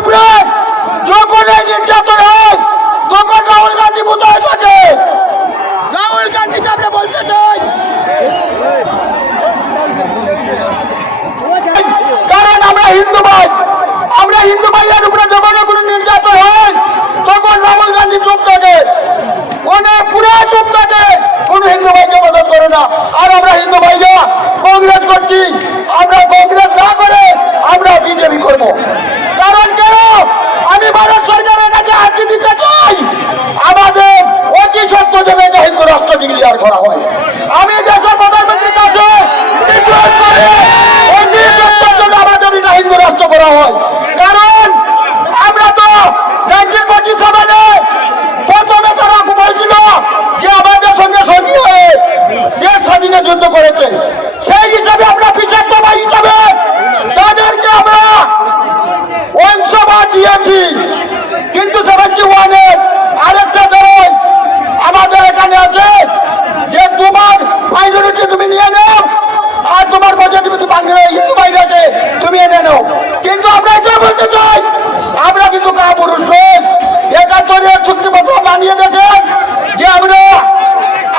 উপরে যখন নির্যাতন হয় তখন রাহুল গান্ধী কোথায় থাকে? রাহুল গান্ধীকে আমরা বলতে চাই, কারণ আমরা হিন্দু ভাইয়ের উপরে যখন কোনো নির্যাতন হয় তখন রাহুল গান্ধী চুপ থাকে, অনেক পুরো চুপ থাকে, কোন হিন্দু ভাইকে মদত করে না। আর আমরা হিন্দু ভাইরা কংগ্রেস করছি, আমরা কংগ্রেস না করে আমরা বিজেপি করব। কারণ কেন? আমি ভারত সরকারের কাছে আর্জি দিতে চাই, আমাদের অতি সত্য যেন এটা হিন্দু রাষ্ট্র ডিক্লেয়ার করা হয়। আমি দেশের প্রধানমন্ত্রীর কাছে রিকোয়েস্ট করি অতি সত্য যেন আমাদের এটা হিন্দু রাষ্ট্র করা হয়। কারণ আমরা তো 1947-এ প্রথমে তারা বলছিল যে আমাদের সঙ্গে সঙ্গী হয়ে দেশ স্বাধীনের যুদ্ধ করেছে, সেই হিসাবে আমরা পিছাত্য ভাই হিসাবে তাদেরকে আমরা অংশবাদ দিয়েছি। কিন্তু 71-এর আরেকটা ধরুন আমাদের এখানে আছে যে তোমার মাইনরিটি তুমি নিয়ে নাও আর তোমার বাজেট কিন্তু বাংলা হিন্দু ভাইরাকে তুমি এনে নাও। কিন্তু আমরা এটা বলতে চাই, আমরা কিন্তু কাপুরুষ নই। 71-এর চুক্তিপত্র মানিয়ে দেখেন যে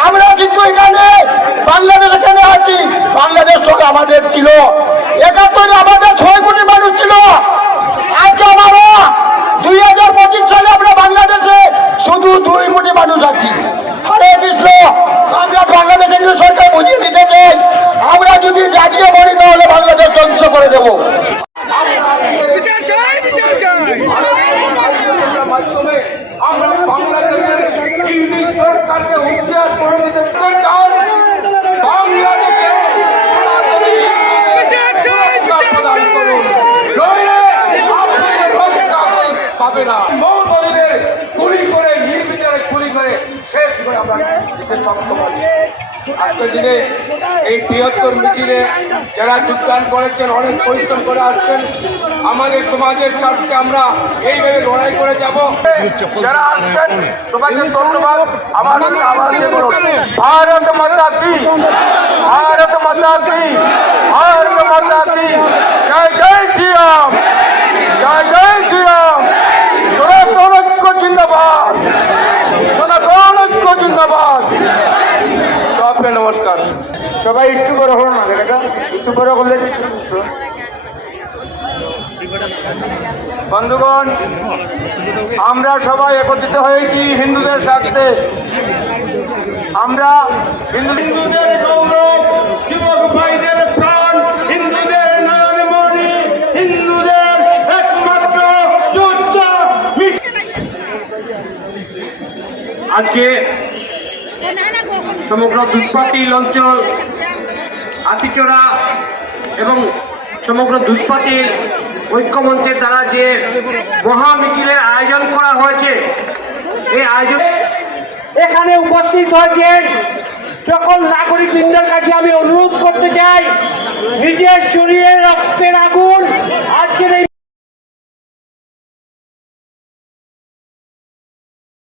আমরা কিন্তু এখানে বাংলাদেশ এখানে আছি, বাংলাদেশ তো আমাদের ছিল। 71-এ আমাদের 6 কোটি মানুষ ছিল, আজকে আমরা 2025 সালে আমরা বাংলাদেশে শুধু 2 কোটি মানুষ আছি। হরে কৃষ্ণ। আমরা বাংলাদেশের সরকার বুঝিয়ে দিতে চাই, আমরা যদি জাতীয় মরি তাহলে বাংলাদেশ ধ্বংস করে দেবো। বিচার চাই, বিচার চাই। মাধ্যমে আমরা বাংলাদেশের ইংলিশ সরকারকে উচ্ছেদ করে দিতে চান। বাংলাদেশে প্রদান করুন, নইলে আপনাদের রক্ষা পাবে না। মৌলবাদীদের গুলি করে নির্বিচারে গুলি করে শেষ করে আমরা দিতে সক্ষম হই। আজকের দিনে এই বৃহত্তর মিছিলে যারা যোগদান করেছেন, অনেক পরিশ্রম করে আসছেন, আমাদের সমাজের স্বার্থে আমরা এইভাবে লড়াই করে যাব। যারা আসছেন সবাইকে ধন্যবাদ। আমার আওয়াজ দিয়ে বলুন, ভারত মাতা কি, ভারত মাতা কি, ভারত মাতা কি, জয় জয় শ্রীরাম, জয় জয় শ্রীরাম। সনাতন ঐক্য জিন্দাবাদ, সনাতন ঐক্য জিন্দাবাদ। নমস্কার। সবাই একটু করে হলো না, দেখা একটু করে করলে বন্ধুগণ, আমরা সবাই একত্রিত হয়েছি হিন্দুদের স্বার্থে। আমরা হিন্দুদের গৌরব, যুবক ভাইদের প্রাণ, হিন্দুদের নয়নমণি, হিন্দুদের একমাত্র যোদ্ধা। আজকে সমগ্র দুধপাতিল অঞ্চল, আতিচড়া এবং সমগ্র দুধপাতিল ঐক্যমঞ্চের দ্বারা যে মহা মিছিলের আয়োজন করা হয়েছে, এই আয়োজনে এখানে উপস্থিত হয়েছেন সকল নাগরিকবৃন্দের কাছে আমি অনুরোধ করতে চাই, নিজের শরীরে রক্তের আগুন আজকের এই